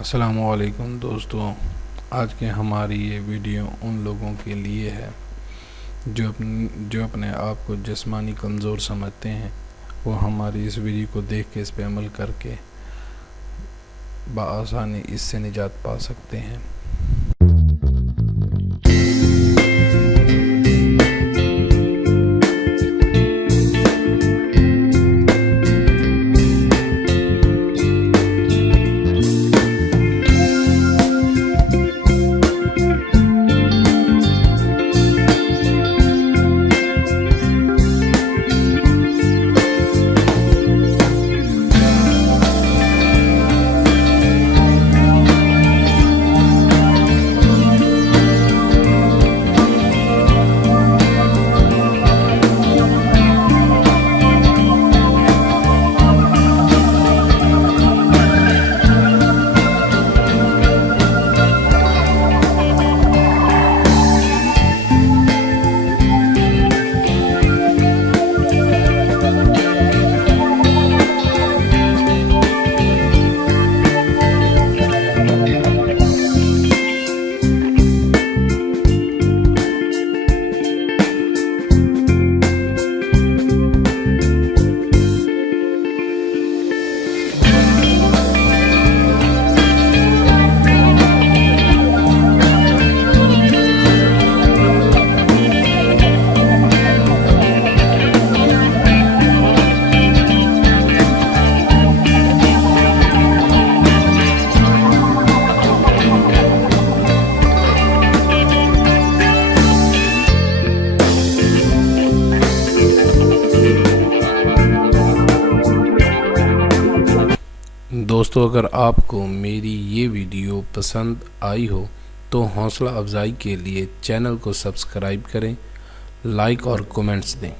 अस्सलामुअलैकुम दोस्तों, आज के हमारी ये वीडियो उन लोगों के लिए है जो अपने आप को जिस्मानी कमज़ोर समझते हैं। वो हमारी इस वीडियो को देख के इस पे अमल करके बआसानी इससे निजात पा सकते हैं। दोस्तों, अगर आपको मेरी ये वीडियो पसंद आई हो तो हौसला अफजाई के लिए चैनल को सब्सक्राइब करें, लाइक और कमेंट्स दें।